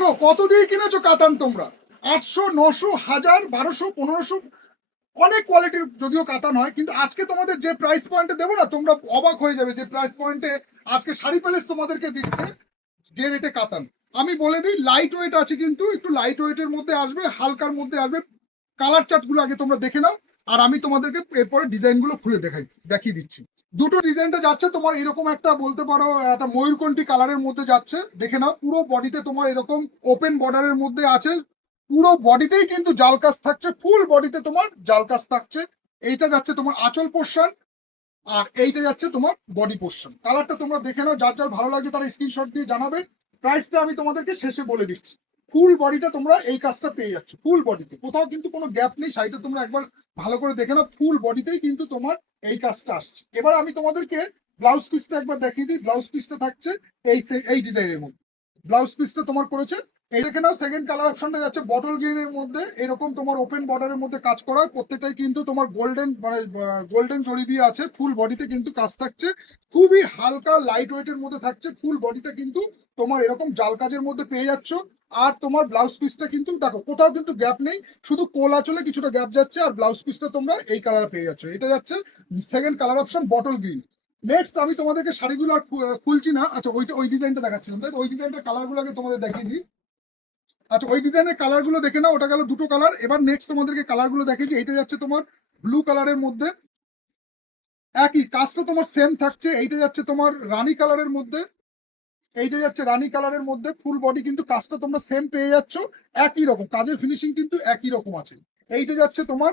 দেখো, কত দিয়ে কিনেছো কাতান তোমরা? আটশো, নশো, হাজার, বারোশো, পনেরোশো, অনেক কোয়ালিটির যদিও কাতান হয়, কিন্তু আজকে তোমাদের যে প্রাইস পয়েন্টে দেবো না, তোমরা অবাক হয়ে যাবে যে প্রাইস পয়েন্টে আজকে শাড়ি প্যালেস তোমাদেরকে দিচ্ছে যে রেটে কাতান। আমি বলে দিই লাইট ওয়েট আছে কিন্তু, একটু লাইট ওয়েটের মধ্যে আসবে, হালকার মধ্যে আসবে। কালার চার্টগুলো আগে তোমরা দেখে নাও, আর আমি তোমাদেরকে এরপরে ডিজাইনগুলো খুলে দেখাই, দেখিয়ে দিচ্ছি। দুটো ডিজাইনটা যাচ্ছে, তোমার এরকম একটা বলতে পারো, একটা ময়ূরকণ্ঠী কালারের মধ্যে যাচ্ছে, দেখে নাও, পুরো বডিতে তোমার এরকম ওপেন বর্ডারের মধ্যে আছে, পুরো বডিতেই কিন্তু জাল কাজ থাকছে ফুল বডিতে তোমার জাল কাজ থাকছে, এইটা যাচ্ছে তোমার আঁচল পোর্শন আর এইটা যাচ্ছে তোমার বডি পোর্শন কালারটা তোমরা দেখে নাও, যার যার ভালো লাগছে তারা স্ক্রিনশট দিয়ে জানাবে প্রাইসটা আমি তোমাদেরকে শেষে বলে দিচ্ছি ফুল বডিটা তোমরা এই কাজটা পেয়ে যাচ্ছ ফুল বডিতে কোথাও কিন্তু কোনো গ্যাপ নেই শাড়িটা তোমরা একবার ভালো করে দেখে নাও ফুল বডিতেই কিন্তু তোমার এই কাজটা আসছে। এবার আমি তোমাদেরকে ব্লাউজ পিসটা একবার দেখিয়ে দিই। ব্লাউজ পিসটা থাকছে এই এই ডিজাইনের মধ্যে। ব্লাউজ পিসটা তোমার করেছে। এই দেখে নাও সেকেন্ড কালার অপশনটা যাচ্ছে বটল গ্রিনের মধ্যে। এরকম তোমার ওপেন বর্ডারের মধ্যে কাজ করা হয়। প্রত্যেকটাই কিন্তু তোমার গোল্ডেন মানে গোল্ডেন জড়ি দিয়ে আছে। ফুল বডিতে কিন্তু কাজ থাকছে। খুবই হালকা লাইট ওয়েটের মধ্যে থাকছে। ফুল বডিটা কিন্তু তোমার এরকম জাল কাজের মধ্যে পেয়ে যাচ্ছ। আর তোমার ব্লাউজ পিসটা কিন্তু, দেখো, কোথাও কিন্তু গ্যাপ নেই, শুধু কোলা চলে কিছুটা গ্যাপ যাচ্ছে আর ব্লাউজ পিসটা তোমরা এই কালার পেয়ে যাচ্ছ। এটা যাচ্ছে second colour option bottle green next আমি তোমাদেরকে শাড়িগুলো আর খুলছি না। আচ্ছা ওইটা ওই ডিজাইনটা দেখাচ্ছিলাম। তাই? ওই ডিজাইনটার কালারগুলো আগে তোমাদের দেখিয়ে দিই। আচ্ছা ওই ডিজাইনের কালারগুলো দেখে নাও, ওটা গেল দুটো কালার এবার নেক্সট তোমাদেরকে কালারগুলো দেখিয়েছি এটা যাচ্ছে তোমার ব্লু কালারের মধ্যে। একই, কাজটা তোমার সেম থাকছে। এইটা যাচ্ছে তোমার রানী কালারের মধ্যে। এইটা যাচ্ছে রানী কালারের মধ্যে ফুল বডি কিন্তু কাজটা তোমরা সেম পেয়ে যাচ্ছ, একই রকম। কাজের ফিনিশিং কিন্তু একই রকম আছে। এইটা যাচ্ছে তোমার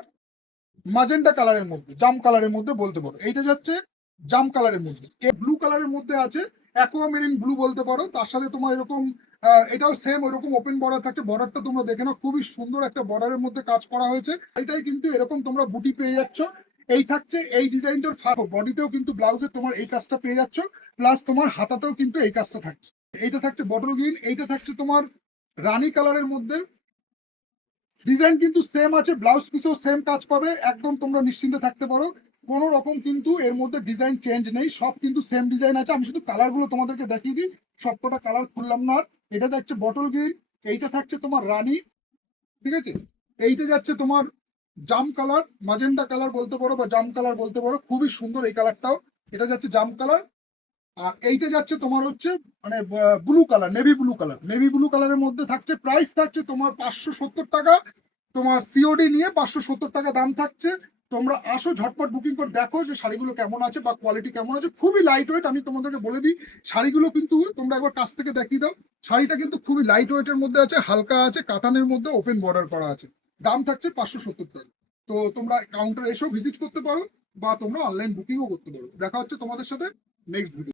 মাজেন্টা কালারের মধ্যে, জাম কালারের মধ্যে বলতে পারো। এইটা যাচ্ছে জাম কালারের মধ্যে। এই ব্লু কালারের মধ্যে আছে অ্যাকোয়ামেরিন ব্লু বলতে পারো। তার সাথে তোমার এরকম এটাও সেম ওরকম ওপেন বর্ডার থাকছে বর্ডারটা তোমরা দেখে নাও। খুবই সুন্দর একটা বর্ডারের মধ্যে কাজ করা হয়েছে। এটাই কিন্তু এরকম তোমরা বুটি পেয়ে যাচ্ছ। এই থাকছে এই ডিজাইনটার বডিতেও কিন্তু ব্লাউজে তোমার এই কাজটা পেয়ে যাচ্ছ, প্লাস তোমার হাতাতেও কিন্তু এই কাজটা থাকছে। এইটা থাকছে বটল গ্রিন, এইটা থাকছে তোমার রানি কালারের মধ্যে। ডিজাইন কিন্তু সেম আছে, ব্লাউজ পিসেও সেম কাজ পাবে, একদম তোমরা নিশ্চিন্তে থাকতে পারো। কোনো রকম কিন্তু এর মধ্যে ডিজাইন চেঞ্জ নেই, সব কিন্তু সেম ডিজাইন আছে। আমি শুধু কালারগুলো তোমাদেরকে দেখিয়ে দিই, সবকটা কালার খুললাম না আর। এটা থাকছে বটল গ্রিন, এইটা থাকছে তোমার রানী, ঠিক আছে? এইটা যাচ্ছে তোমার জাম কালার, মাজেন্ডা কালার বলতে পারো বা জাম কালার বলতে পারো, খুবই সুন্দর এই কালারটাও। এটা যাচ্ছে জাম কালার। আর এইটা যাচ্ছে তোমার হচ্ছে মানে blue colour navy blue colour navy blue কালারের মধ্যে থাকছে প্রাইস থাকছে তোমার পাঁচশো সত্তর টাকা। তোমার সিওডি নিয়ে পাঁচশো সত্তর টাকা দাম থাকছে। তোমরা আসো, ঝটপট বুকিং করে দেখো যে শাড়িগুলো কেমন আছে বা কোয়ালিটি কেমন আছে। খুবই লাইট ওয়েট আমি তোমাদেরকে বলে দিই, শাড়িগুলো কিন্তু তোমরা একবার কাছ থেকে দেখিয়ে দাও। শাড়িটা কিন্তু খুবই লাইট ওয়েটের মধ্যে আছে, হালকা আছে, কাতানের মধ্যে ওপেন বর্ডার করা আছে। দাম থাকছে পাঁচশো সত্তর টাকা। তো তোমরা কাউন্টার এসেও ভিজিট করতে পারো বা তোমরা অনলাইন বুকিংও করতে পারো। দেখা হচ্ছে তোমাদের সাথে নেক্সট ভিডিও